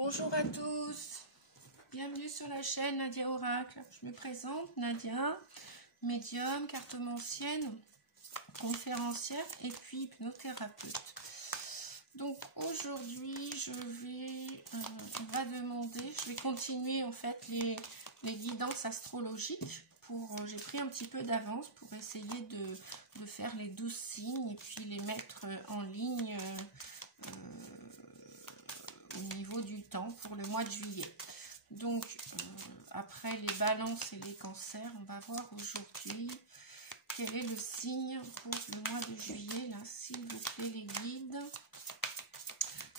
Bonjour à tous, bienvenue sur la chaîne Nadia Oracle. Je me présente, Nadia, médium, cartomancienne, conférencière et puis hypnothérapeute. Donc aujourd'hui je vais continuer en fait les guidances astrologiques. J'ai pris un petit peu d'avance pour essayer de faire les 12 signes et puis les mettre en ligne au niveau du temps pour le mois de juillet. Donc après les balances et les cancers, on va voir aujourd'hui quel est le signe pour le mois de juillet, là, s'il vous plaît, les guides.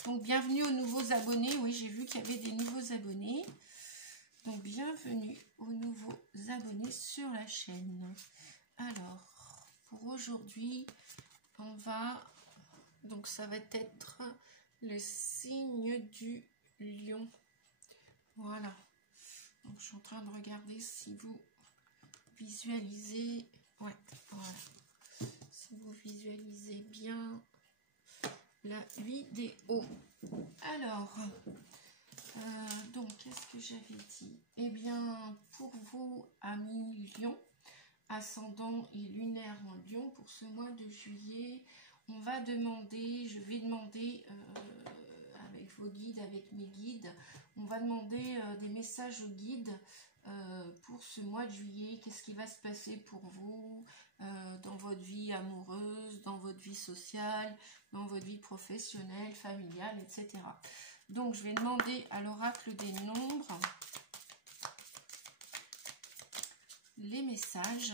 Donc bienvenue aux nouveaux abonnés. Oui, j'ai vu qu'il y avait des nouveaux abonnés. Donc bienvenue aux nouveaux abonnés sur la chaîne. Alors pour aujourd'hui, on va, donc ça va être le signe du lion. Voilà. Donc je suis en train de regarder si vous visualisez. Ouais, voilà. Si vous visualisez bien la vidéo. Alors, donc qu'est-ce que j'avais dit? Eh bien, pour vous, amis lion, ascendant et lunaire en lion, pour ce mois de juillet, on va demander, je vais demander avec vos guides, avec mes guides, on va demander des messages aux guides pour ce mois de juillet. Qu'est-ce qui va se passer pour vous dans votre vie amoureuse, dans votre vie sociale, dans votre vie professionnelle, familiale, etc. Donc je vais demander à l'oracle des nombres les messages.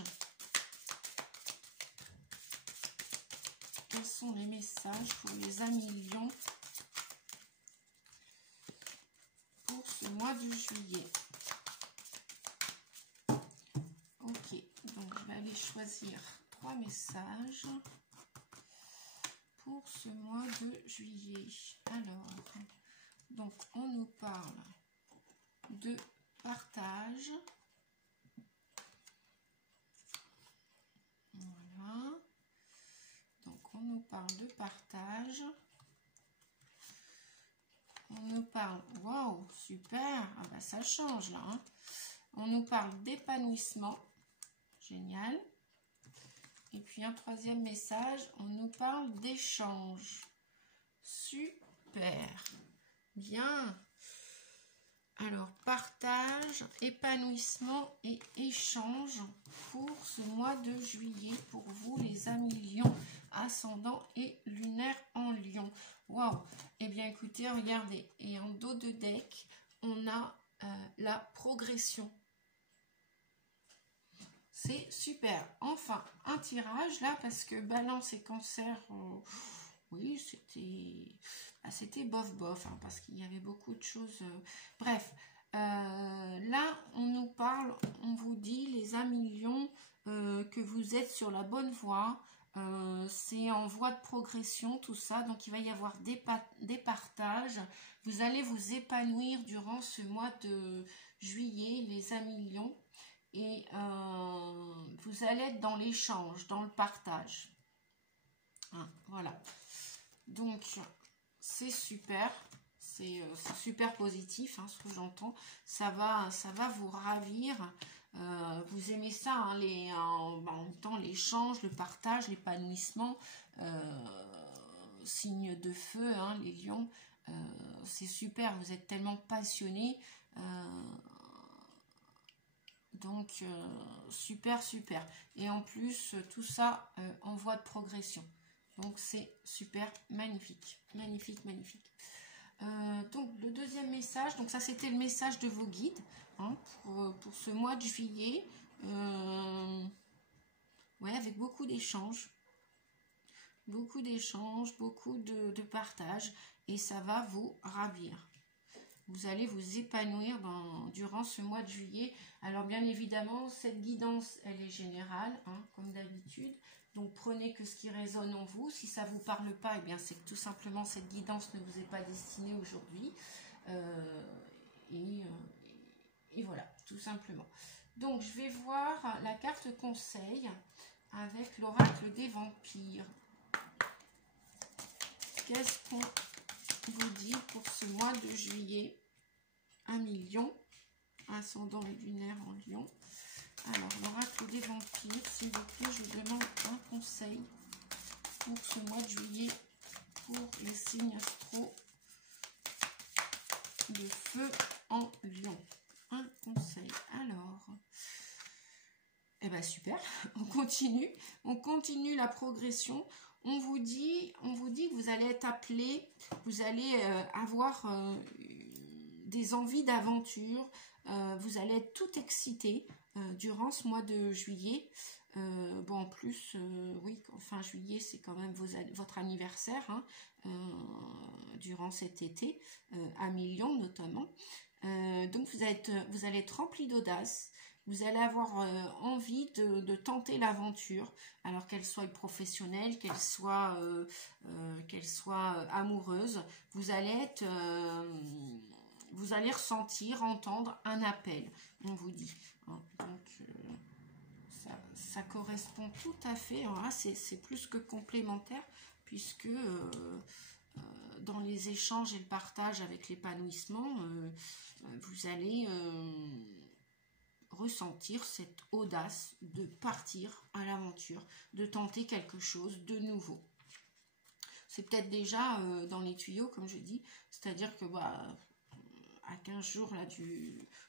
Quels sont les messages pour les amis lions pour ce mois de juillet? Ok, donc je vais aller choisir 3 messages pour ce mois de juillet. Alors, donc on nous parle de partage. Voilà. Donc on nous parle de partage. On nous parle, waouh, super, ah bah ça change là. Hein. On nous parle d'épanouissement, génial. Et puis un troisième message, on nous parle d'échange, super, bien. Alors partage, épanouissement et échange pour ce mois de juillet pour vous les amis lions, ascendant et lunaire en lion. Waouh! Eh bien écoutez, regardez, et en dos de deck, on a la progression. C'est super. Enfin, un tirage là, parce que balance et cancer, oui, c'était bof, hein, parce qu'il y avait beaucoup de choses. Bref, là, on nous parle, on vous dit, les amis lions, que vous êtes sur la bonne voie. C'est en voie de progression, tout ça. Donc, il va y avoir des partages. Vous allez vous épanouir durant ce mois de juillet, les amis lions. Et vous allez être dans l'échange, dans le partage. Hein, voilà. Donc, c'est super. C'est super positif, hein, ce que j'entends. Ça va vous ravir. Vous aimez ça, hein, en même temps, l'échange, le partage, l'épanouissement. Signe de feu, hein, les lions. C'est super. Vous êtes tellement passionnés. Donc, super. Et en plus, tout ça en voie de progression. Donc, c'est super, magnifique. Donc, le deuxième message, donc ça, c'était le message de vos guides hein, pour ce mois de juillet. Ouais, avec beaucoup d'échanges. Beaucoup de partage. Et ça va vous ravir. Vous allez vous épanouir durant ce mois de juillet. Alors bien évidemment, cette guidance, elle est générale, hein, comme d'habitude. Donc prenez que ce qui résonne en vous. Si ça ne vous parle pas, eh bien c'est que tout simplement cette guidance ne vous est pas destinée aujourd'hui. Et voilà, tout simplement. Donc je vais voir la carte conseil avec l'oracle des vampires. Qu'est-ce qu'on vous dit pour ce mois de juillet, un million, ascendant et lunaire en Lion. Alors, l'oracle des vampires, s'il vous plaît, je vous demande un conseil pour ce mois de juillet, pour les signes astro de feu en Lion. Un conseil. Alors, eh ben super, on continue la progression. On vous dit que vous allez être appelé, vous allez avoir des envies d'aventure, vous allez être tout excité durant ce mois de juillet. Bon, en plus, oui, fin juillet, c'est quand même votre anniversaire, hein, durant cet été, à Million notamment. Donc, vous allez être rempli d'audace. Vous allez avoir envie de tenter l'aventure, alors qu'elle soit professionnelle, qu'elle soit amoureuse. Vous allez ressentir, entendre un appel, on vous dit. Hein. Donc, ça correspond tout à fait. Alors là, c'est plus que complémentaire, puisque dans les échanges et le partage avec l'épanouissement, vous allez ressentir cette audace de partir à l'aventure, de tenter quelque chose de nouveau. C'est peut-être déjà dans les tuyaux, comme je dis, c'est-à-dire que à 15 jours là,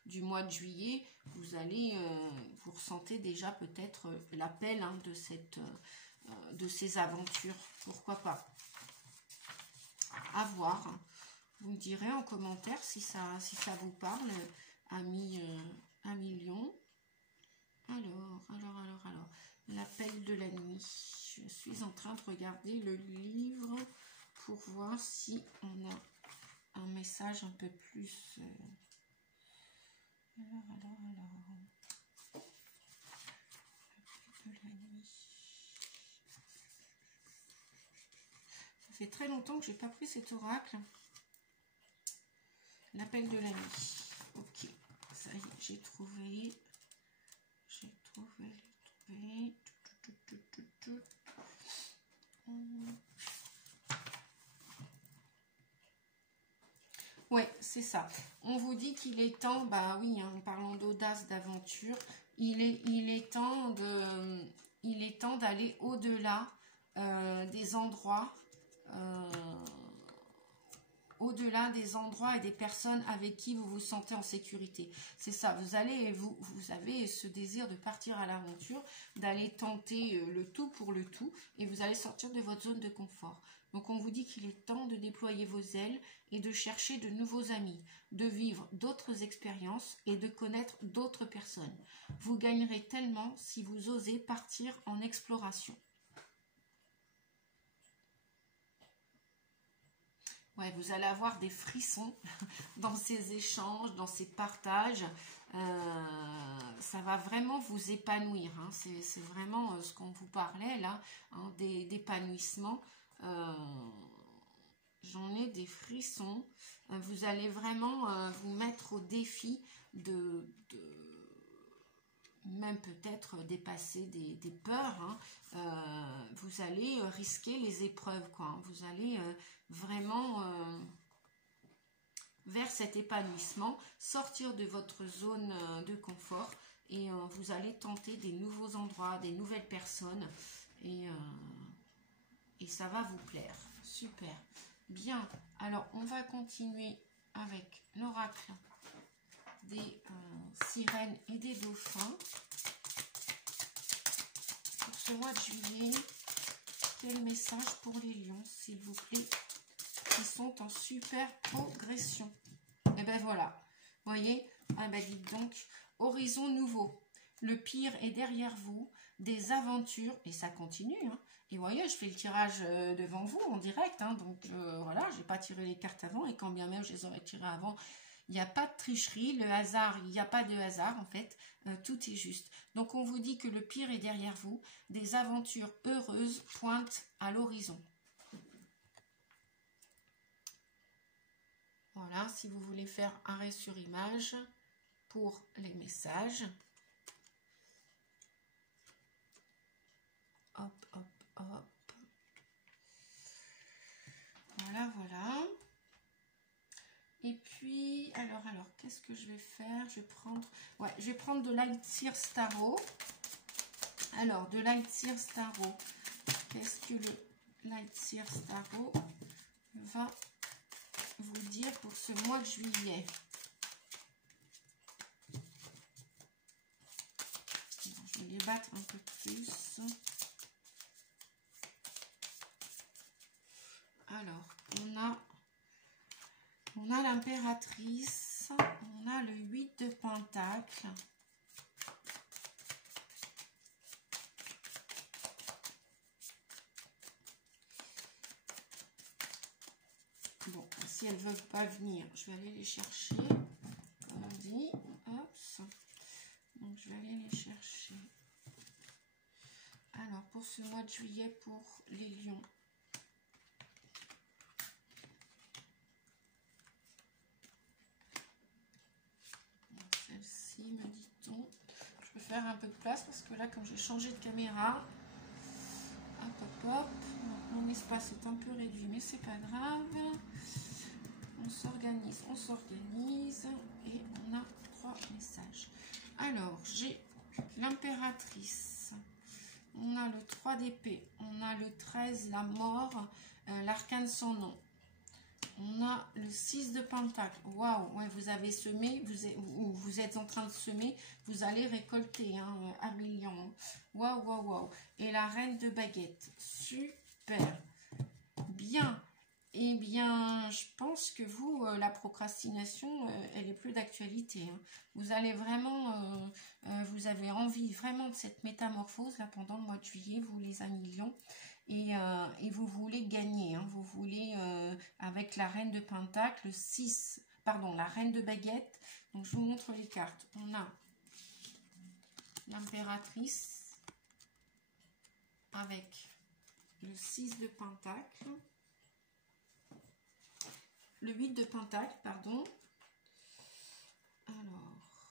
du mois de juillet, vous ressentez déjà peut-être l'appel, hein, de ces aventures, pourquoi pas. À voir. Vous me direz en commentaire si ça vous parle, amis Lion. Alors, l'appel de la nuit. Je suis en train de regarder le livre pour voir si on a un message un peu plus. Alors. L'appel de la nuit. Ça fait très longtemps que j'ai pas pris cet oracle. L'appel de la nuit. Ok. Ça y est, j'ai trouvé. Ouais, c'est ça. On vous dit qu'il est temps, bah oui, hein, en parlant d'audace, d'aventure, il est temps d'aller au-delà des endroits. Au-delà des endroits et des personnes avec qui vous vous sentez en sécurité. C'est ça, vous avez ce désir de partir à l'aventure, d'aller tenter le tout pour le tout, et vous allez sortir de votre zone de confort. Donc on vous dit qu'il est temps de déployer vos ailes et de chercher de nouveaux amis, de vivre d'autres expériences et de connaître d'autres personnes. Vous gagnerez tellement si vous osez partir en exploration. Ouais, vous allez avoir des frissons dans ces échanges, dans ces partages. Ça va vraiment vous épanouir. Hein. C'est vraiment ce qu'on vous parlait là, hein, d'épanouissement. J'en ai des frissons. Vous allez vraiment vous mettre au défi de même peut-être dépasser des peurs. Hein. Vous allez risquer les épreuves, quoi. Hein. Vous allez vraiment vers cet épanouissement, sortir de votre zone de confort et vous allez tenter des nouveaux endroits, des nouvelles personnes et ça va vous plaire. Super. Bien, alors on va continuer avec l'oracle des sirènes et des dauphins. Pour ce mois de juillet, quel message pour les lions, s'il vous plaît, qui sont en super progression? Et ben voilà, voyez, ah ben dites donc, horizon nouveau, le pire est derrière vous, des aventures, et ça continue, hein. Et voyez, je fais le tirage devant vous en direct, hein, donc voilà, j'ai pas tiré les cartes avant, et quand bien même je les aurais tirées avant, il n'y a pas de tricherie, le hasard, il n'y a pas de hasard en fait, tout est juste. Donc on vous dit que le pire est derrière vous, des aventures heureuses pointent à l'horizon. Voilà, si vous voulez faire arrêt sur image pour les messages. Hop, hop, hop. Voilà, voilà. Et puis, alors, qu'est-ce que je vais faire? Je vais prendre de Lightseer Starro. Alors, de Lightseer Starro, qu'est-ce que le Lightseer Starro va vous dire pour ce mois de juillet? Je vais les battre un peu plus. Alors, on a l'impératrice, on a le 8 de Pentacle. Bon, si elles ne veulent pas venir, je vais aller les chercher, comme on dit. Hop. Donc, je vais aller les chercher. Alors, pour ce mois de juillet, pour les lions. Celle-ci, me dit-on. Je peux faire un peu de place parce que là, comme j'ai changé de caméra, hop, hop, hop. Mon espace est un peu réduit, mais c'est pas grave. On s'organise et on a 3 messages. Alors, j'ai l'impératrice, on a le 3 d'épée, on a le 13, la mort, l'arcane sans nom. On a le 6 de pentacle. Waouh, ouais, vous avez semé, vous êtes en train de semer, vous allez récolter un million. Waouh, waouh, waouh. Et la reine de baguette. Super. Bien. Eh bien, je pense que vous, la procrastination, elle est plus d'actualité. Vous allez vraiment, vous avez envie vraiment de cette métamorphose là pendant le mois de juillet, vous les Lions. Et vous voulez gagner, vous voulez, avec la reine de pentacle, la reine de baguette. Donc, je vous montre les cartes. On a l'impératrice avec le 6 de pentacle, le 8 de pentacle, pardon. Alors,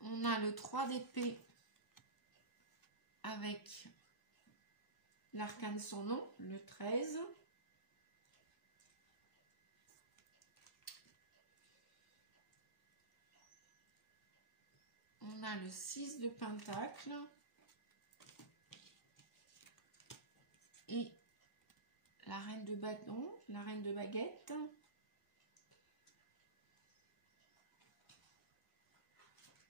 on a le 3 d'épée avec l'arcane sans nom, le 13. On a le 6 de pentacle et la reine de bâton, la reine de baguette.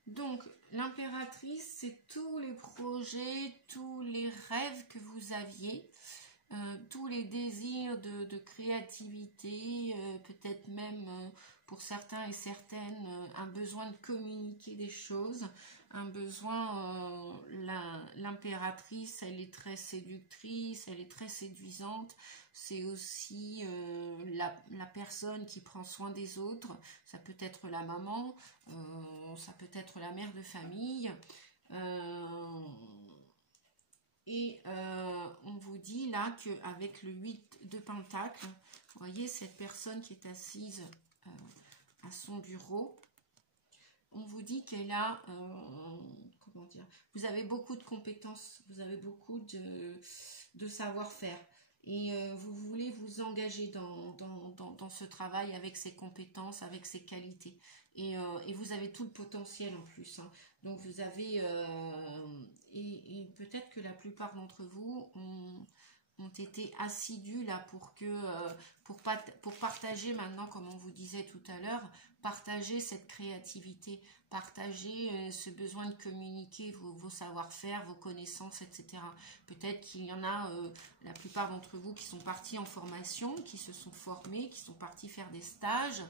Donc, l'impératrice, c'est tous les projets, tous les rêves que vous aviez, tous les désirs de créativité, peut-être même pour certains et certaines, un besoin de communiquer des choses, un besoin, l'impératrice, elle est très séductrice, elle est très séduisante, c'est aussi la personne qui prend soin des autres, ça peut être la maman, ça peut être la mère de famille, on vous dit là qu'avec le 8 de pentacle, vous voyez cette personne qui est assise à son bureau, on vous dit qu'elle a, comment dire, vous avez beaucoup de compétences, vous avez beaucoup de savoir-faire. Et vous voulez vous engager dans ce travail avec ses compétences, avec ses qualités. Et vous avez tout le potentiel en plus. Donc vous avez... et peut-être que la plupart d'entre vous ont été assidus là pour partager maintenant, comme on vous disait tout à l'heure, partager cette créativité, partager ce besoin de communiquer vos savoir-faire, vos connaissances, etc. Peut-être qu'il y en a, la plupart d'entre vous, qui sont partis en formation, qui se sont formés, qui sont partis faire des stages,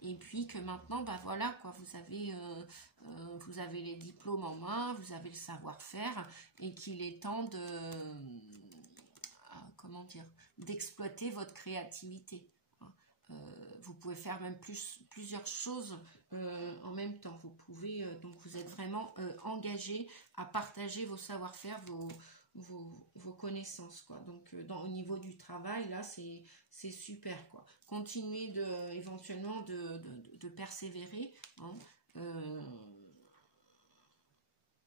et puis que maintenant, bah voilà, quoi, vous avez les diplômes en main, vous avez le savoir-faire, et qu'il est temps comment dire, d'exploiter votre créativité. Vous pouvez faire même plusieurs choses en même temps. Vous pouvez, donc vous êtes vraiment engagé à partager vos savoir-faire, vos connaissances, quoi. Donc au niveau du travail, là, c'est super, quoi. Continuez éventuellement de persévérer,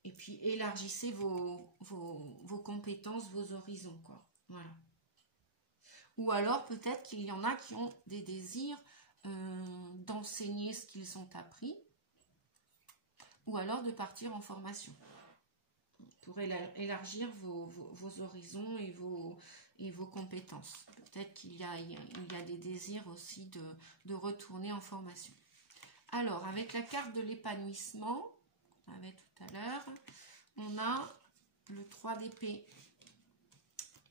Et puis élargissez vos compétences, vos horizons, quoi. Voilà. Ou alors peut-être qu'il y en a qui ont des désirs d'enseigner ce qu'ils ont appris, ou alors de partir en formation pour élargir vos horizons et vos compétences. Peut-être qu'il y a des désirs aussi de retourner en formation. Alors, avec la carte de l'épanouissement, on avait tout à l'heure, on a le 3 d'épée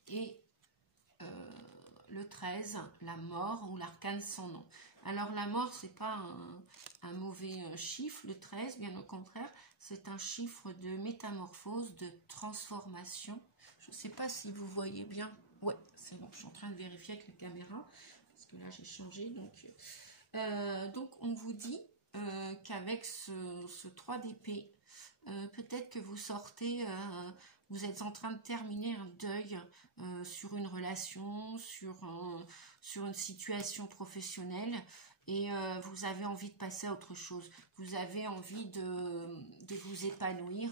et le 13, la mort ou l'arcane sans nom. Alors la mort, c'est pas un mauvais chiffre, le 13, bien au contraire, c'est un chiffre de métamorphose, de transformation. Je ne sais pas si vous voyez bien. Ouais, c'est bon, je suis en train de vérifier avec la caméra, parce que là j'ai changé. Donc on vous dit qu'avec ce 3 d'épée, peut-être que vous sortez, vous êtes en train de terminer un deuil sur une relation, sur une situation professionnelle, et vous avez envie de passer à autre chose. Vous avez envie de vous épanouir.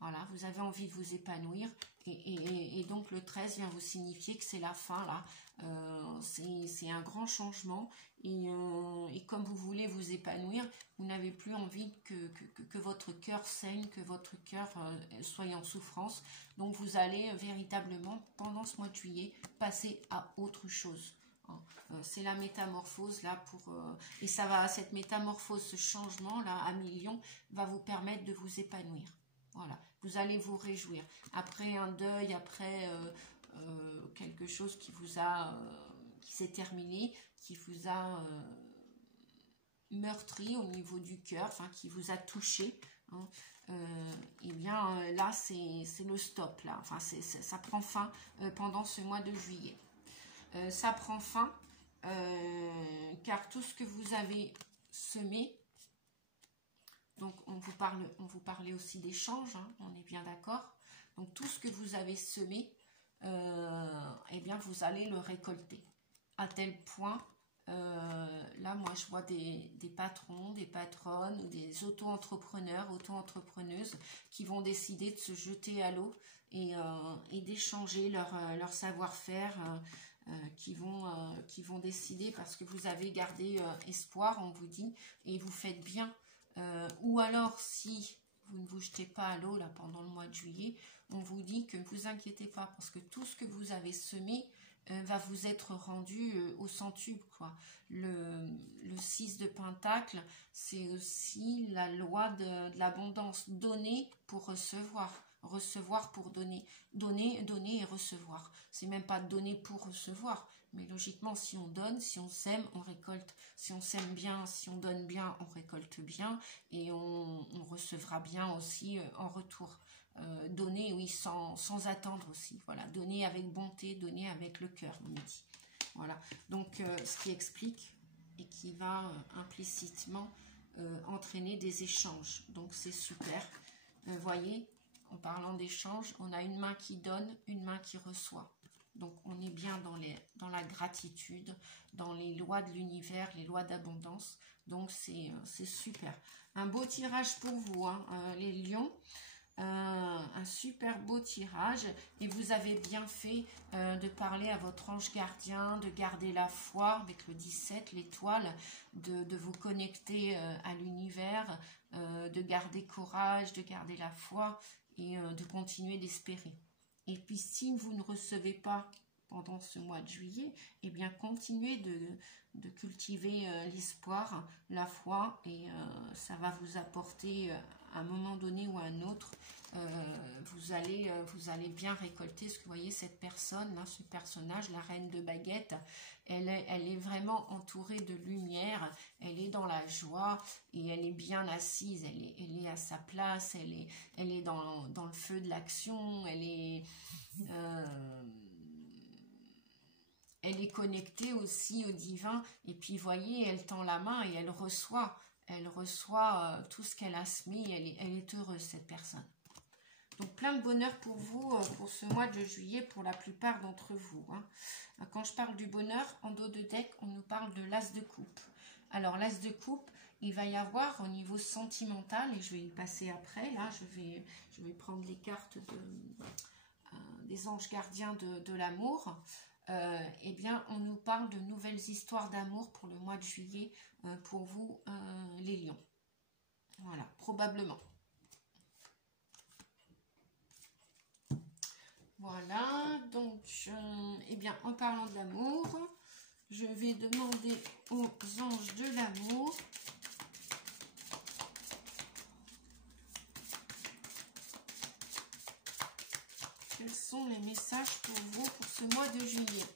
Voilà, vous avez envie de vous épanouir. Et donc le 13 vient vous signifier que c'est la fin là. C'est un grand changement. Et comme vous voulez vous épanouir, vous n'avez plus envie que votre cœur saigne, que votre cœur soit en souffrance. Donc vous allez véritablement, pendant ce mois de juillet, passer à autre chose. C'est la métamorphose là et ça va, cette métamorphose, ce changement là à millions va vous permettre de vous épanouir. Voilà, vous allez vous réjouir après un deuil, après quelque chose qui s'est terminé, qui vous a meurtri au niveau du cœur, enfin qui vous a touché. Hein. Et bien là c'est le stop là. Enfin ça prend fin pendant ce mois de juillet. Ça prend fin car tout ce que vous avez semé, donc on vous parlait aussi d'échange, hein, on est bien d'accord. Donc tout ce que vous avez semé, eh bien vous allez le récolter. À tel point, là moi je vois des patrons, des patronnes ou des auto-entrepreneurs, auto-entrepreneuses qui vont décider de se jeter à l'eau et d'échanger leur savoir-faire, qui vont décider parce que vous avez gardé espoir, on vous dit, et vous faites bien. Ou alors si vous ne vous jetez pas à l'eau là pendant le mois de juillet, on vous dit que ne vous inquiétez pas parce que tout ce que vous avez semé va vous être rendu au centuple, quoi. Le 6 de Pentacle, c'est aussi la loi de l'abondance. Donner pour recevoir, recevoir pour donner, donner et recevoir. C'est même pas donner pour recevoir, mais logiquement si on donne, si on sème, on récolte. Si on sème bien, si on donne bien, on récolte bien et on recevra bien aussi en retour. Donner, oui, sans attendre aussi. Voilà, donner avec bonté, donner avec le cœur, on dit. Voilà, donc ce qui explique et qui va implicitement entraîner des échanges. Donc c'est super. Voyez, en parlant d'échanges, on a une main qui donne, une main qui reçoit. Donc on est bien dans la gratitude, dans les lois de l'univers, les lois d'abondance. Donc c'est super. Un beau tirage pour vous, hein, les lions. Un super beau tirage et vous avez bien fait de parler à votre ange gardien, de garder la foi avec le 17, l'étoile, de vous connecter à l'univers, de garder courage, de garder la foi et de continuer d'espérer. Et puis si vous ne recevez pas pendant ce mois de juillet, eh bien continuez de cultiver l'espoir, la foi et ça va vous apporter à un moment donné ou à un autre, vous allez bien récolter ce que vous voyez, cette personne, hein, ce personnage, la reine de baguette, elle est vraiment entourée de lumière, elle est dans la joie et elle est bien assise, elle est à sa place, elle est dans le feu de l'action, elle est connectée aussi au divin et puis voyez, elle tend la main et elle reçoit tout ce qu'elle a semé, elle est heureuse cette personne. Donc plein de bonheur pour vous pour ce mois de juillet pour la plupart d'entre vous. Hein. Quand je parle du bonheur, en dos de deck, on nous parle de l'as de coupe. Alors l'as de coupe, il va y avoir au niveau sentimental, et je vais y passer après, là je vais prendre les cartes des anges gardiens de l'amour. Eh bien on nous parle de nouvelles histoires d'amour pour le mois de juillet pour vous les lions. Voilà, probablement. Voilà, donc eh bien en parlant de l'amour, je vais demander aux anges de l'amour quels sont les messages pour vous pour ce mois de juillet.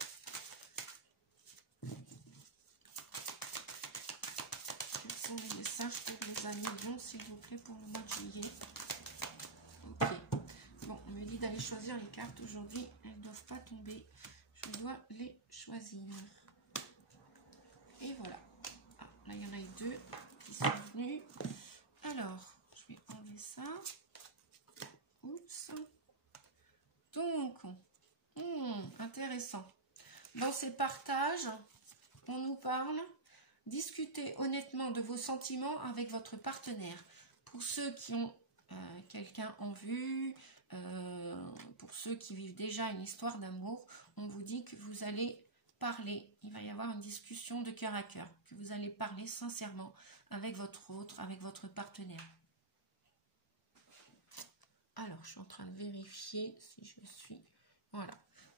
Quels sont les messages pour les amis lions, s'il vous plaît, pour le mois de juillet. Ok. Bon, on me dit d'aller choisir les cartes aujourd'hui. Elles ne doivent pas tomber. Je dois les choisir. Et voilà. Ah, là, il y en a eu deux qui sont venus. Alors, je vais enlever ça. Oups. Donc, intéressant. Dans ces partages, on nous parle, discutez honnêtement de vos sentiments avec votre partenaire. Pour ceux qui ont quelqu'un en vue, pour ceux qui vivent déjà une histoire d'amour, on vous dit que vous allez parler. Il va y avoir une discussion de cœur à cœur, que vous allez parler sincèrement avec votre autre, avec votre partenaire. Alors, je suis en train de vérifier si je suis... Voilà.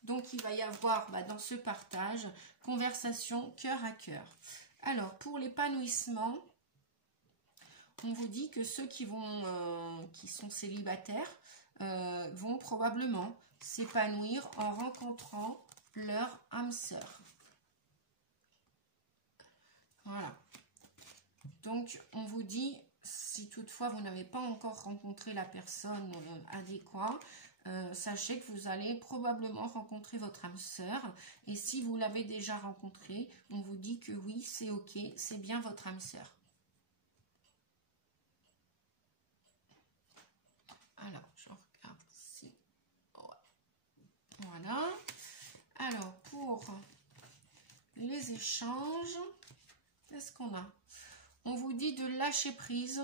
Donc, il va y avoir dans ce partage, conversation cœur à cœur. Alors, pour l'épanouissement, on vous dit que ceux qui sont célibataires vont probablement s'épanouir en rencontrant leur âme sœur. Voilà. Donc, on vous dit... Si toutefois vous n'avez pas encore rencontré la personne adéquate, sachez que vous allez probablement rencontrer votre âme sœur. Et si vous l'avez déjà rencontrée, on vous dit que oui, c'est ok, c'est bien votre âme sœur. Alors, je regarde ici. Voilà. Alors, pour les échanges, qu'est-ce qu'on a ? On vous dit de lâcher prise,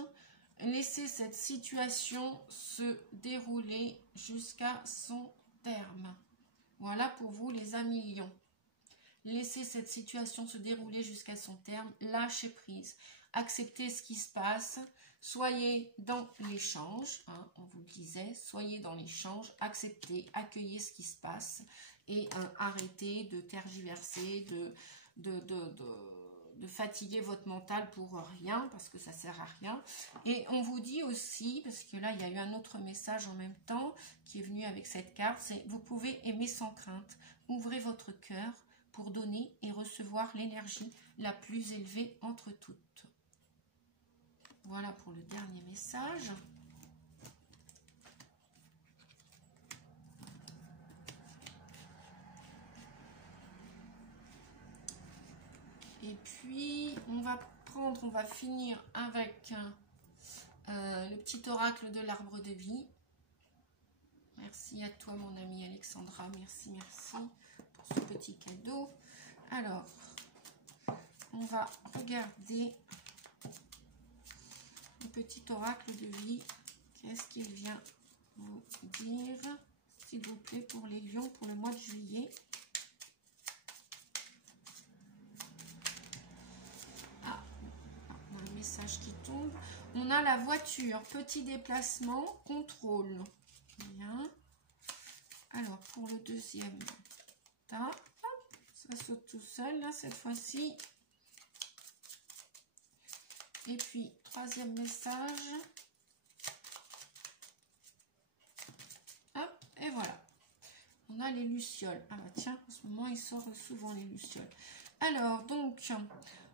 laisser cette situation se dérouler jusqu'à son terme. Voilà pour vous les amis lions. Laissez cette situation se dérouler jusqu'à son terme, lâchez prise, acceptez ce qui se passe, soyez dans l'échange, on vous le disait, soyez dans l'échange, acceptez, accueillez ce qui se passe et arrêtez de tergiverser, de fatiguer votre mental pour rien, parce que ça sert à rien. Et on vous dit aussi, parce que là, il y a eu un autre message en même temps qui est venu avec cette carte, c'est « Vous pouvez aimer sans crainte. Ouvrez votre cœur pour donner et recevoir l'énergie la plus élevée entre toutes. » Voilà pour le dernier message. Et puis, on va finir avec le petit oracle de l'arbre de vie. Merci à toi, mon amie Alexandra. Merci, merci pour ce petit cadeau. Alors, on va regarder le petit oracle de vie. Qu'est-ce qu'il vient vous dire, s'il vous plaît, pour les lions, pour le mois de juillet? Message qui tombe. On a la voiture, petit déplacement, contrôle. Bien. Alors, pour le deuxième, ça saute tout seul, là, cette fois-ci. Et puis, troisième message. Hop, et voilà. On a les lucioles. Ah bah tiens, en ce moment, il sort souvent les lucioles. Alors, donc...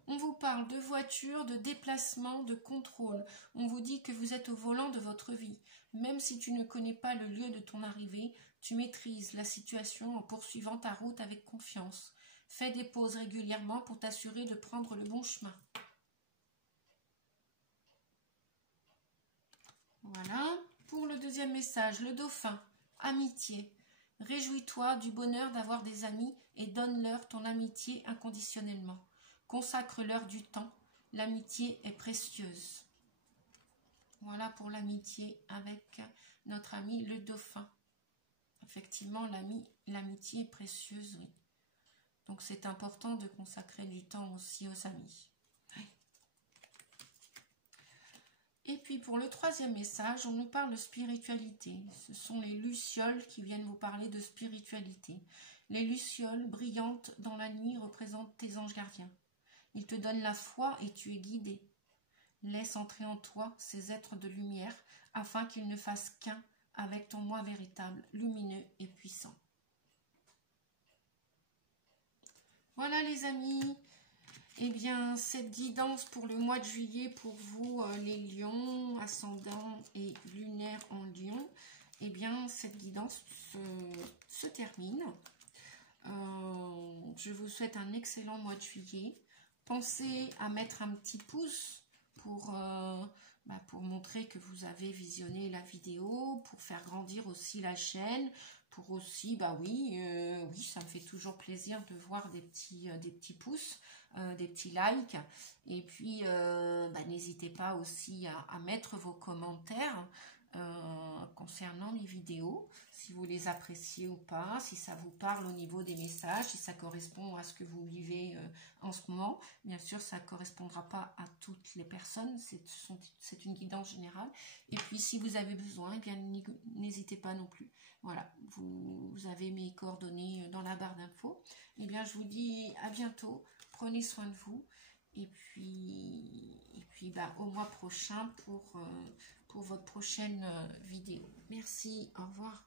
On vous parle de voiture, de déplacement, de contrôle. On vous dit que vous êtes au volant de votre vie. Même si tu ne connais pas le lieu de ton arrivée, tu maîtrises la situation en poursuivant ta route avec confiance. Fais des pauses régulièrement pour t'assurer de prendre le bon chemin. Voilà. Pour le deuxième message, le dauphin, amitié. Réjouis-toi du bonheur d'avoir des amis et donne-leur ton amitié inconditionnellement. Consacre-leur du temps l'amitié est précieuse. Voilà pour l'amitié avec notre ami le dauphin. Effectivement, l'amitié est précieuse, oui. Donc c'est important de consacrer du temps aussi aux amis. Oui. Et puis pour le troisième message, on nous parle de spiritualité. Ce sont les lucioles qui viennent vous parler de spiritualité. Les lucioles brillantes dans la nuit représentent tes anges gardiens. Ils te donnent la foi et tu es guidé. Laisse entrer en toi ces êtres de lumière afin qu'ils ne fassent qu'un avec ton moi véritable, lumineux et puissant. Voilà les amis, eh bien cette guidance pour le mois de juillet pour vous les lions, ascendants et lunaires en lion, eh bien cette guidance se termine. Je vous souhaite un excellent mois de juillet. Pensez à mettre un petit pouce pour montrer que vous avez visionné la vidéo, pour faire grandir aussi la chaîne, pour aussi, oui, ça me fait toujours plaisir de voir des petits pouces, des petits likes. Et puis, n'hésitez pas aussi à mettre vos commentaires concernant les vidéos, si vous les appréciez ou pas, si ça vous parle au niveau des messages, si ça correspond à ce que vous vivez en ce moment. Bien sûr, ça ne correspondra pas à toutes les personnes, c'est une guidance générale. Et puis, si vous avez besoin, eh bien, n'hésitez pas non plus. Voilà, vous avez mes coordonnées dans la barre d'infos. Eh bien, je vous dis à bientôt, prenez soin de vous. Et puis au mois prochain pour votre prochaine vidéo. Merci, au revoir.